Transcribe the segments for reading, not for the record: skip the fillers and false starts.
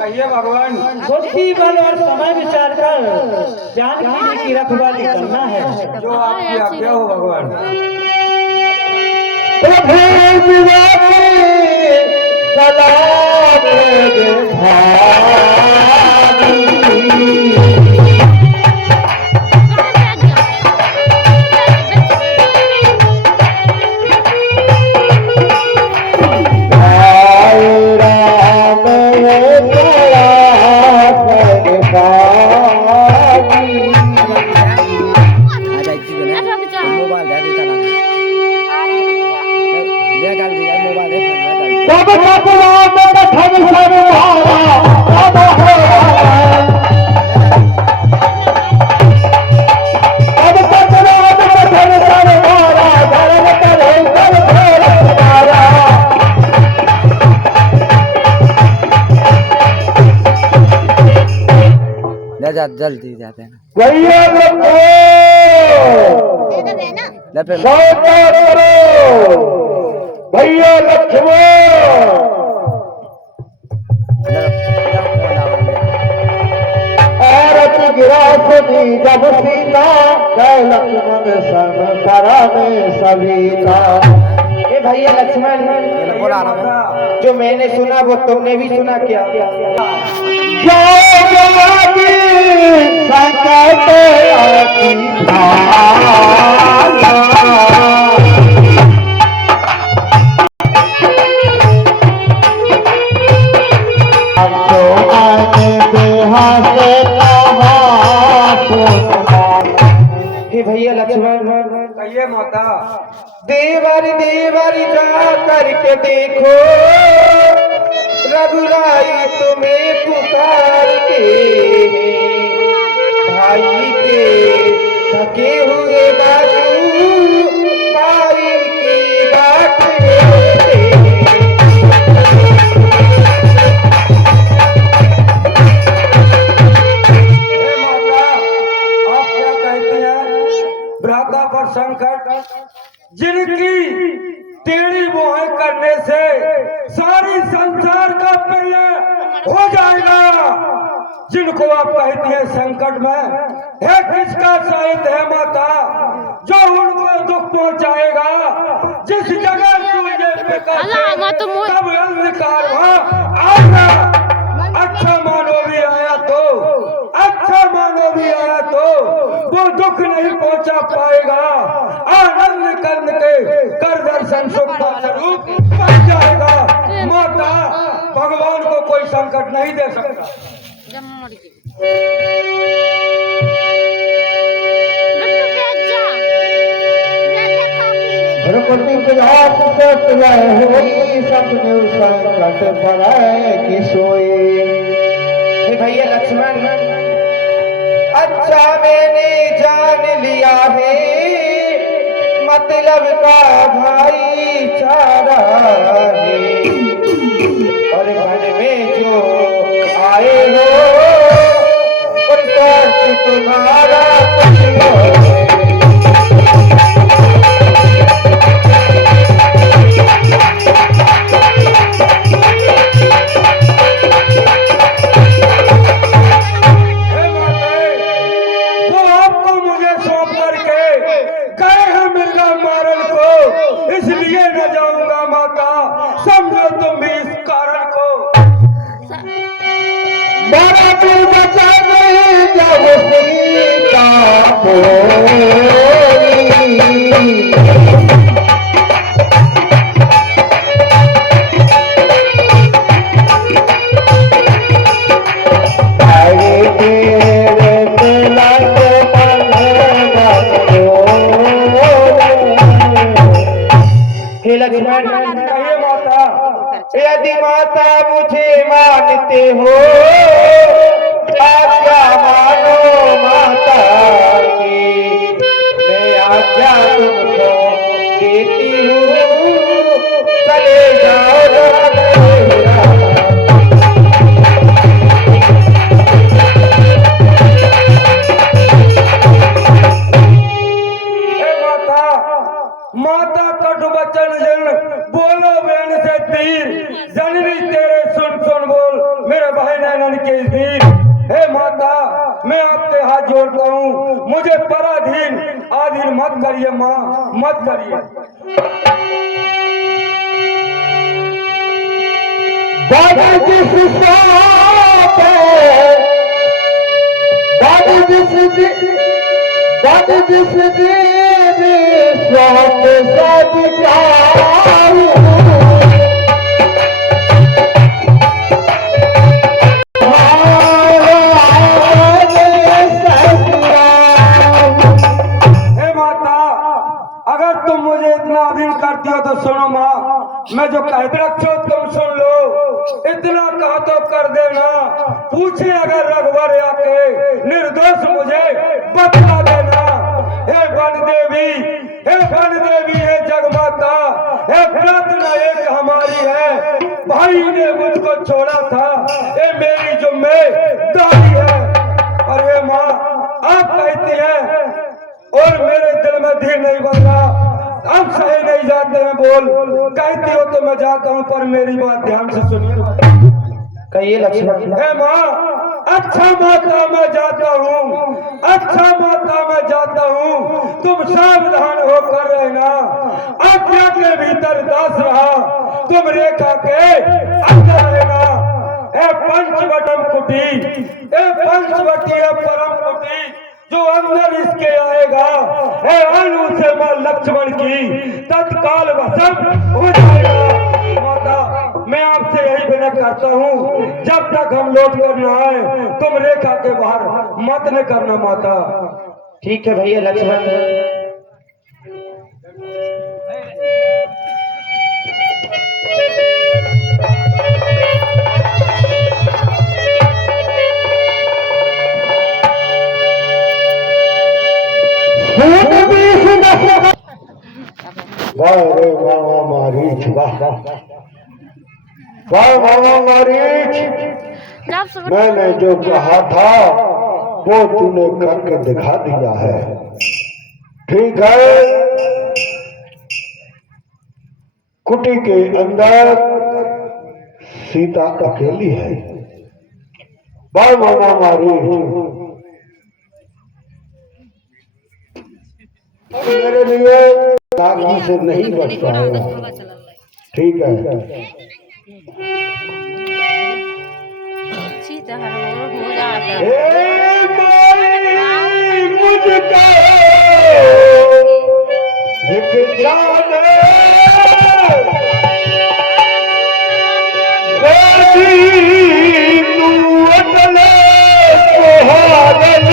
कहिए भगवान। बुद्धि बल और समय विचार कर जानकी की रखवाली करना है। जो आपकी आज्ञा हो भगवान। जल्दी जाते हैं भैया भैया लक्ष्मण आरती गिरा सुनी जब सीता गए लक्ष्मण सन कराने सभी का। ए भैया लक्ष्मण, जो मैंने सुना वो तुमने भी सुना क्या? हे भैया लक्ष्मण, कहिए माता। देवर देवर जा करके देखो, रघुराई तुम्हें पुकार के, भाई के थके हुए बाजू भाई की बात भ्राता पर संकट, जिनकी टेढ़ी मोह करने से सारी संसार का प्रलय हो जाएगा, जिनको आप कहती है संकट में, है किसका साहित है माता, जो उनको दुख पहुंचाएगा। जिस जगह सूर्य प्रकाश तब अंधकार आएगा। अच्छा मानो भी आया तो, अच्छा मानो भी आया तो वो दुख नहीं पहुंचा पाएगा। आनंद कर्ण के कर दर्शन सुख का स्वरूप बन जाएगा। माता, भगवान को कोई संकट नहीं दे सकता। हे भैया लक्ष्मण, अच्छा मैंने जान लिया है मतलब का भाईचारा है, और मन में जो आए हो उनका तुम्हारा इसलिए न जाऊंगा माता, समझो तुम भी इस कारण को। बड़ा दिल बचाने जब सीता बोली, लक्ष्मण, कहिए माता। यदि माता मुझे मानते हो, आज्ञा मानो माता की, मैं आज्ञा तुमको देती हूँ, चले जाओ माता कटु बचन जन बोलो बहन से तीर, जननी तेरे सुन सुन बोल, मेरे भाई नैनन के तीर। हे माता, मैं आपके हाथ जोड़ता हूँ, मुझे पराधीन आधीन मत करिए माँ, मत करिए। जिस देवी स्वात सदिकारू तुम मुझे इतना अधीन करती हो तो सुनो माँ, मैं जो कहते रखो तुम सुन लो। इतना कहा तो कर देना, पूछे अगर रघुवर आके निर्दोष मुझे बता देना। हे वन देवी, हे वन देवी, हे जगमाता, हे प्रार्थना एक हमारी है। भाई ने मुझको छोड़ा था, ये मेरी जिम्मेदारी है। और ये माँ आप कहती है और मेरे दिल में धीर नहीं बदला, अब सही नहीं जाते हैं बोल। कहती हो तो मैं जाता हूँ, पर मेरी बात ध्यान से सुनिए। कहिए लक्ष्मण। हे माँ, अच्छा माता मैं जाता हूँ, अच्छा माता मैं जाता हूँ, तुम सावधान होकर रहना। आज्ञा के भीतर दास रहा, तुम रेखा के अंदर रहना। हे पंचवटम कुटी, हे पंचवटी परम कुटी, जो अंदर इसके आएगा, है अनु से मां लक्ष्मण की तत्काल वशम हो जाएगा। माता, मैं आपसे यही विनय करता हूँ, जब तक हम लौट कर न आए तुम रेखा के बाहर मत न करना माता। ठीक है भैया लक्ष्मण। वाह रे मामा मारीच, वाह वाह मामा मारीच, मैंने जो कहा था वो तूने करके दिखा दिया है। ठीक है, कुटी के अंदर सीता अकेली है। वाह मामा मारीच, मेरे लिए ताकि से नहीं बच पाएगा। ठीक है, मुझको दिख जाने तू अटले सुहागन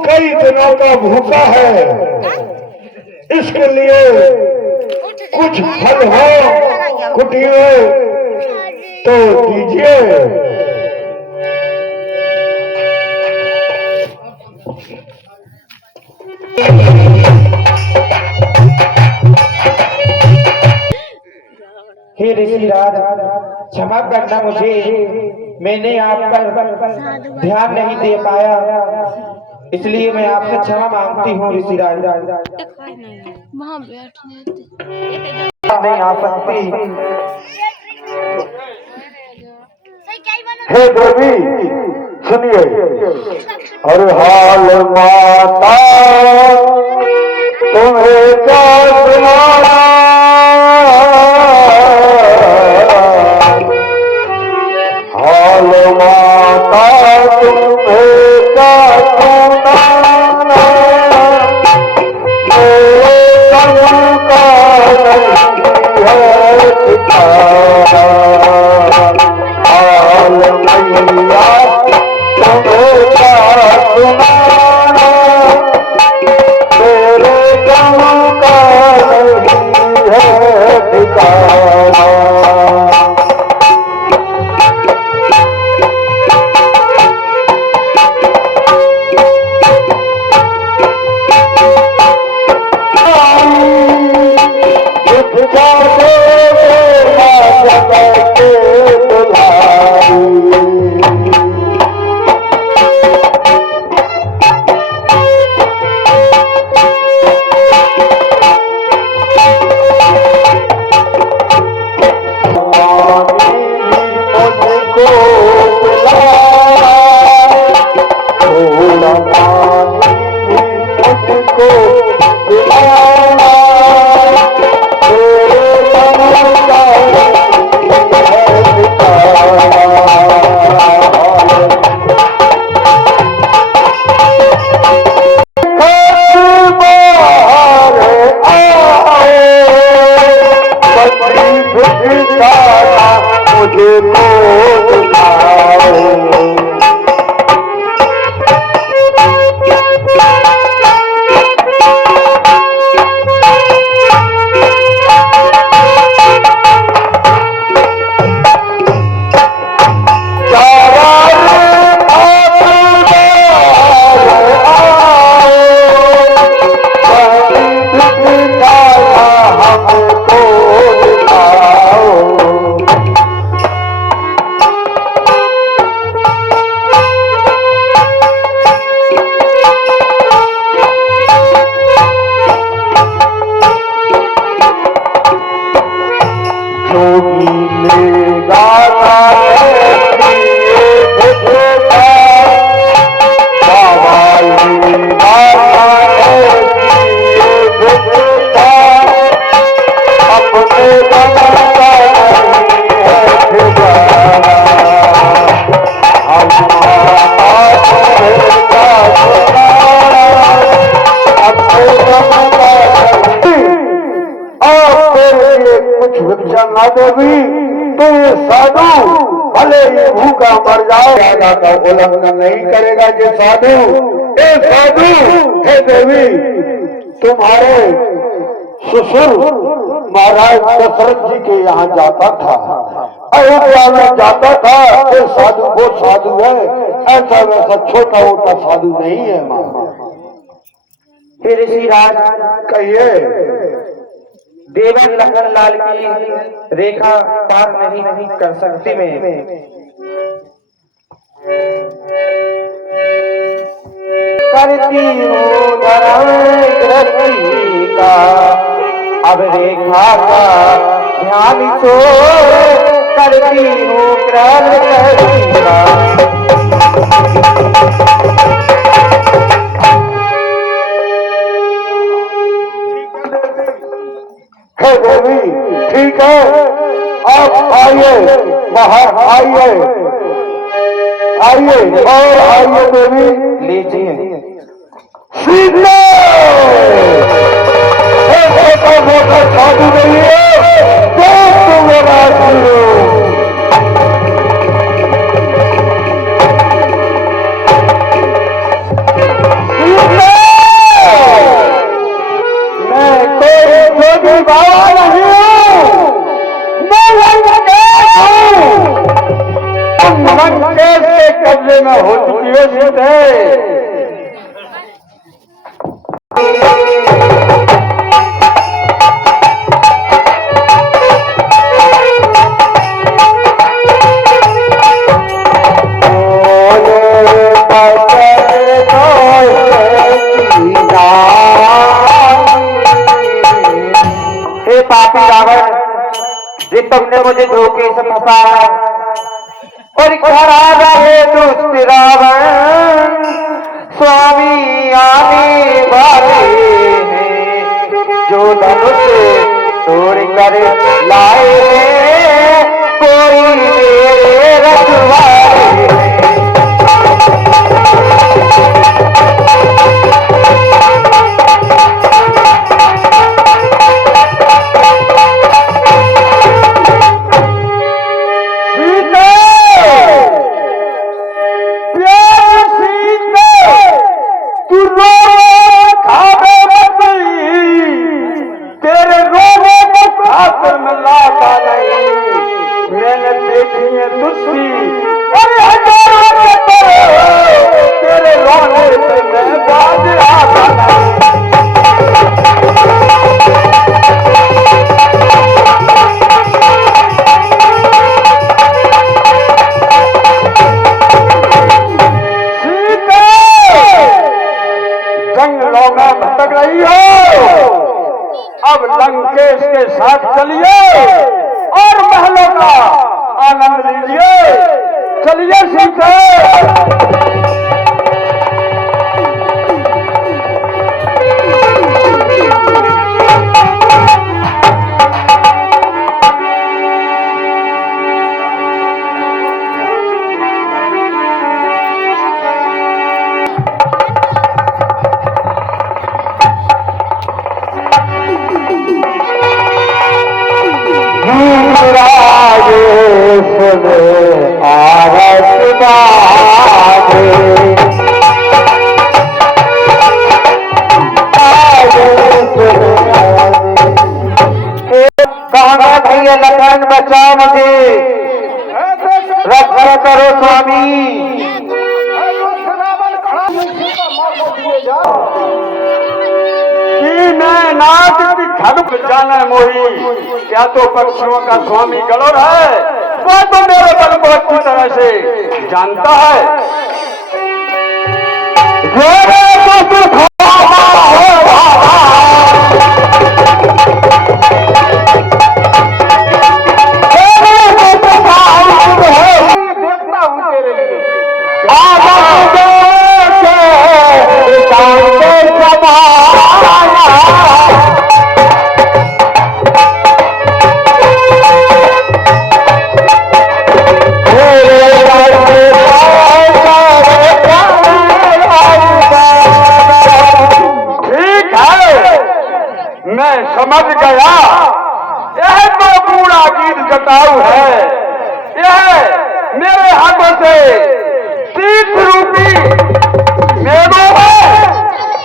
कई दिनों का भूखा है, इसके लिए कुछ फल हो कुटिए तो दीजिए। हे ऋषिराज, क्षमा करना मुझे, मैंने आप पर ध्यान नहीं दे पाया, इसलिए मैं आपसे क्षमा मांगती हूँ ऋषिराज। नहीं आ सकती। हे देवी सुनिए, अरे हाल माता तुम्हें क्या सुनाना, हाल माता तुम्हें क्या सुनाना, मेरे संग का नहीं है ठिकाना, हाल मैया तुम्हें क्या सुनाना, गम का नहीं है ठिकाना। देवी तो ये साधु भले ही भूखा मर जाओ, आज्ञा का उल्लंघन नहीं करेगा ये साधु। हे साधु, हे देवी, तुम्हारे ससुर महाराज दशरथ जी के यहाँ जाता था, अयोध्या में जाता था। ये साधु वो साधु है, ऐसा वैसा छोटा मोटा साधु नहीं है। माँ हे ऋषिराज, कहिए। देवन लखन लाल की रेखा पार नहीं कर सकती मैं। करती हूँ धर्म गृहस्थी का, अब रेखा का ध्यान छोड़, करती हूँ गृहस्थी का। हे देवी, ठीक है, आप आइए, बाहर आइए, आइए और आइए देवी, लीजिए। सीधे मोटा साधु नहीं है, तो मेरा बाबा नहीं हूँ, मैं लंकेश के कब्जे में हो चुकी है सीधे। पापी रावण, जी तुमने मुझे धोखे से फंसाया और घर आ रहे दुष्ट रावण, स्वामी आने वाले हैं, जो धनुष तोड़ कर लाए हैं, कोई मेरे रखवाले हैं। तू रो खावे मत देश के साथ चलिए और महलों का आनंद लीजिए। चलिए सीखे। कहाँ भैया लखन बचाओ मुझे, रक्षा करो स्वामी। जाना मोही, क्या तो पक्षियों का स्वामी गलोर है, वह तो मेरे बल को अच्छी तरह से जानता है। मैं समझ गया, यह तो पूरा गीत जटाऊ है। यह मेरे हाथों से तीर्थ रूपी मेघों में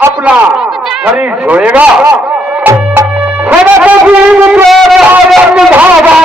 अपना शरीर छोड़ेगा। धावा